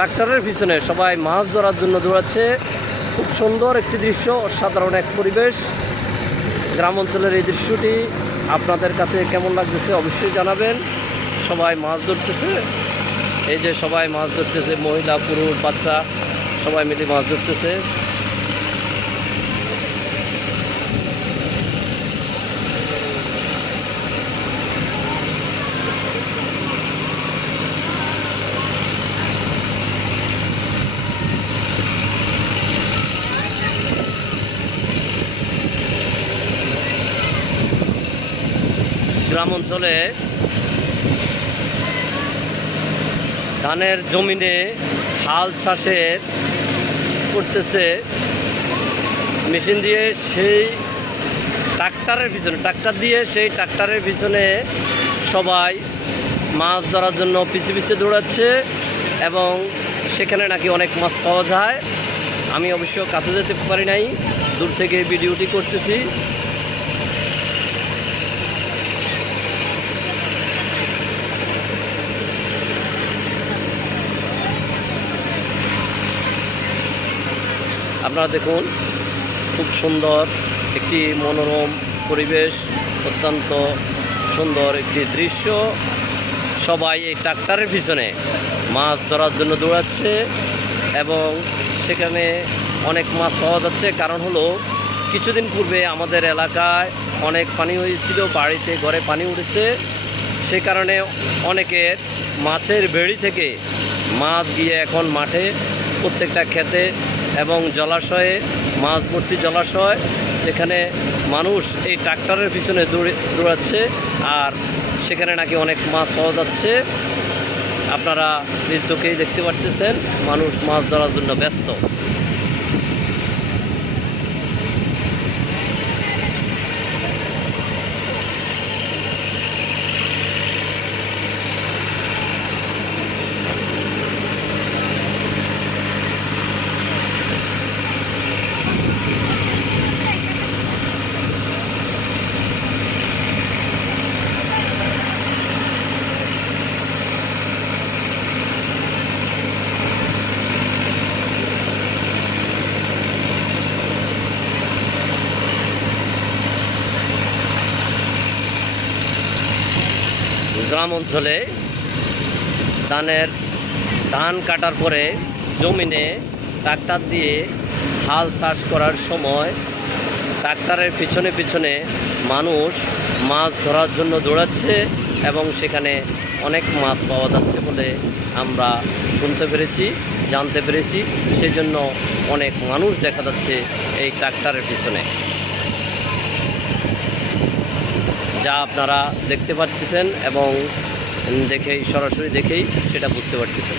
ট্রাক্টরের পিছনে সবাই মাছ ধরার জন্য দৌড়াচ্ছে। খুব সুন্দর একটি দৃশ্য, অসাধারণ এক পরিবেশ। গ্রাম অঞ্চলের এই দৃশ্যটি আপনাদের কাছে কেমন লাগতেছে অবশ্যই জানাবেন। সবাই মাছ ধরতেছে, এই যে সবাই মাছ ধরতেছে, মহিলা পুরুষ বাচ্চা সবাই মিলে মাছ ধরতেছে। গ্রাম অঞ্চলে ধানের জমিনে হাল চাষের করতেছে মেশিন দিয়ে, সেই ট্রাক্টর দিয়ে সেই ট্রাক্টরের পিছনে সবাই মাছ ধরার জন্য পিছিয়ে পিছিয়ে দৌড়াচ্ছে এবং সেখানে নাকি অনেক মাছ পাওয়া যায়। আমি অবশ্য কাছে যেতে পারি নাই, দূর থেকে ভিডিওটি করতেছি। আপনারা দেখুন, খুব সুন্দর একটি মনোরম পরিবেশ, অত্যন্ত সুন্দর একটি দৃশ্য। সবাই এই ট্রাক্টরের পিছনে মাছ ধরার জন্য দৌড়াচ্ছে এবং সেখানে অনেক মাছ পাওয়া যাচ্ছে। কারণ হলো কিছুদিন পূর্বে আমাদের এলাকায় অনেক পানি হয়েছিল, বাড়িতে ঘরে পানি উঠেছে। সে কারণে অনেকের মাছের ভেড়ি থেকে মাছ গিয়ে এখন মাঠে, প্রত্যেকটা ক্ষেতে এবং জলাশয়ে, মাছ ভর্তি জলাশয়, যেখানে মানুষ এই ট্রাক্টরের পিছনে দৌড়াচ্ছে আর সেখানে নাকি অনেক মাছ পাওয়া যাচ্ছে। আপনারা নিজ চোখেই দেখতে পাচ্ছেন, মানুষ মাছ ধরার জন্য ব্যস্ত। গ্রাম অঞ্চলে ধান কাটার পরে জমিনে ট্রাক্টর দিয়ে হাল চাষ করার সময় ট্রাক্টরের পিছনে পিছনে মানুষ মাছ ধরার জন্য দৌড়াচ্ছে এবং সেখানে অনেক মাছ পাওয়া যাচ্ছে বলে আমরা শুনতে পেরেছি, জানতে পেরেছি। সেই জন্য অনেক মানুষ দেখা যাচ্ছে এই ট্রাক্টরের পিছনে, যা আপনারা দেখতে পাচ্ছেন এবং সরাসরি দেখেই সেটা বুঝতে পারতেছেন।